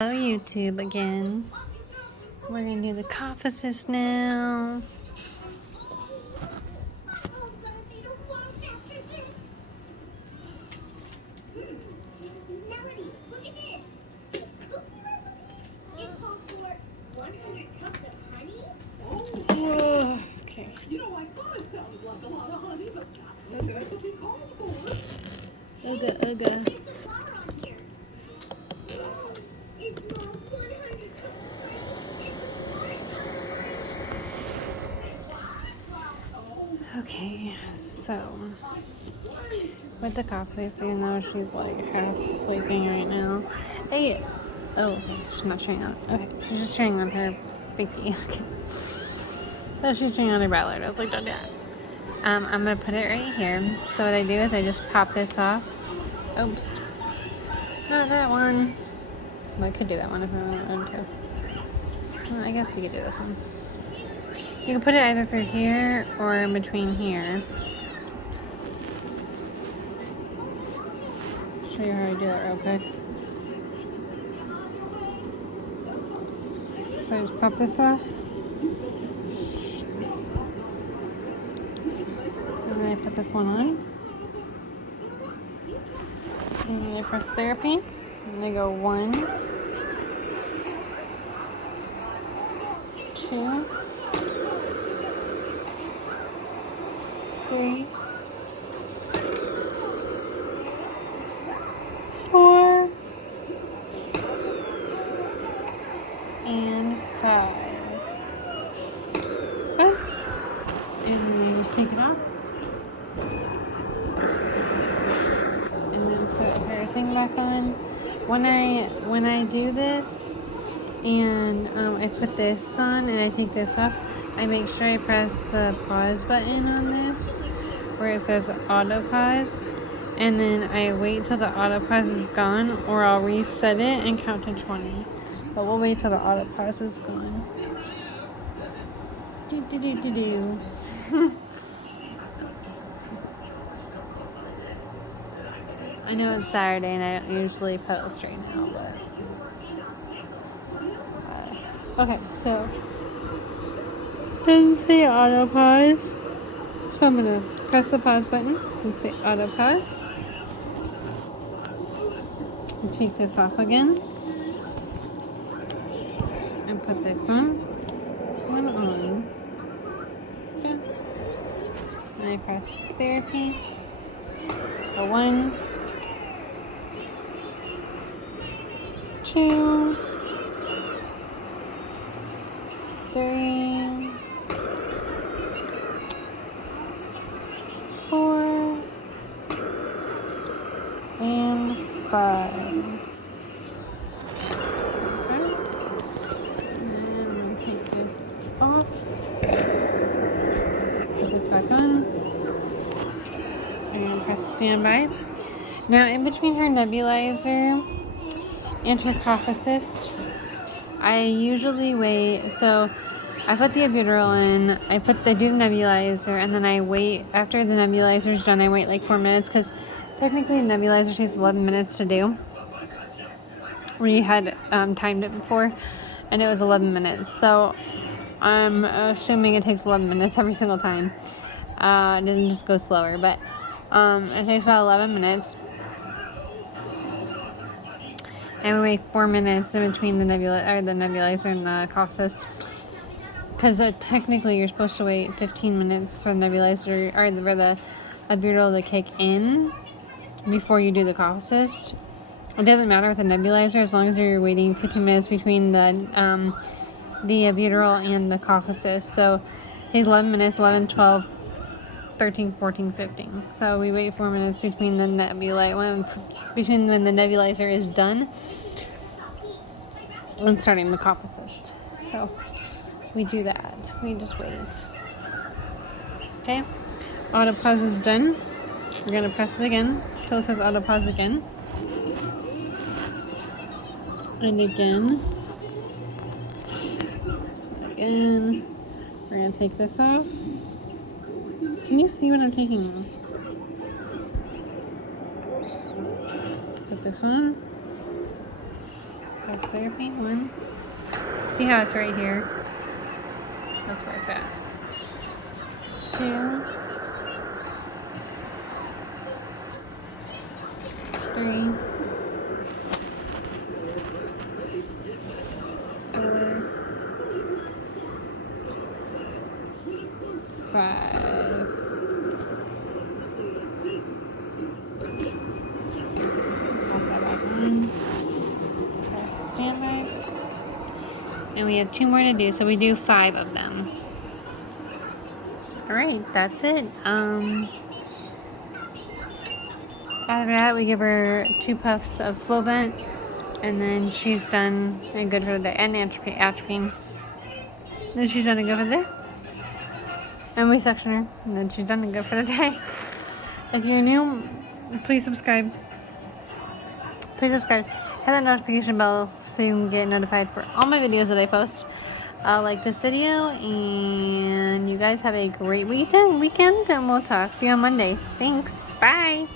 Hello YouTube again. We're gonna do the cough assist now. Melody, look at this! Cookie recipe? It calls for 100 cups of honey? Oh, okay. You know, I thought it sounded like a lot of honey, but that's what the recipe called for. Ugga, ugga. There's some flour on here. It's not 100 cups of honey. It's Okay, so with the cough assist, even though she's like half sleeping right now. Hey, oh, okay, she's not chewing on. Okay, she's just chewing on her binky. Okay. So she's chewing on her ballard. I was like, don't do that. I'm gonna put it right here. So what I do is I just pop this off. Oops, not that one. Well, I could do that one if I wanted to. Well, I guess we could do this one. You can put it either through here or in between here. Show you how I do that real quick. So I just pop this off. And then I put this one on. And then I press therapy. And I go 1, 2, 3, 4, and 5. Good. And then you just take it off. And then put everything back on. When I do this and I put this on and I take this off, I make sure I press the pause button on this where it says auto pause, and then I wait till the auto pause is gone, or I'll reset it and count to 20. But we'll wait till the auto pause is gone. Do do do do do. I know it's Saturday and I don't usually post right now, but okay, so doesn't say auto pause, so I'm gonna press the pause button and say auto pause. And take this off again and put this one on. Okay. And I press therapy. A 1, 2, 3, 4, and 5. Okay. And then I'm going to take this off. Put this back on. And press standby. Now, in between her nebulizer and her cough assist, I usually wait. So I put the epidural in, I do the nebulizer, and then I wait. After the nebulizer's done, I wait like 4 minutes, because technically the nebulizer takes 11 minutes to do. We had timed it before, and it was 11 minutes. So I'm assuming it takes 11 minutes every single time. It doesn't just go slower, but it takes about 11 minutes. And we wait 4 minutes in between the nebulizer and the cough assist. Because technically you're supposed to wait 15 minutes for the nebulizer, or for the epidural to kick in before you do the cough assist. It doesn't matter with the nebulizer as long as you're waiting 15 minutes between the epidural and the cough assist. So it takes 11 minutes, 11, 12, 13, 14, 15. So we wait 4 minutes between when the nebulizer is done and starting the cough assist. So we do that. We just wait. Okay. Auto pause is done. We're gonna press it again until it says auto pause again. And again. We're gonna take this off. Can you see what I'm taking off? Put this on. There's therapy 1. See how it's right here? That's where it's at. 2, 3, 4, 5. Pop that back on. Press standby. And we have 2 more to do, so we do 5 of them. Alright, that's it. After that, we give her 2 puffs of Flovent, and then she's done and good for the day. And atropine. Then she's done and good for the day. And we suction her, and then she's done and good for the day. If you're new, please subscribe. Please subscribe. Hit that notification bell so you can get notified for all my videos that I post. Like this video, and you guys have a great weekend, and we'll talk to you on Monday. Thanks. Bye.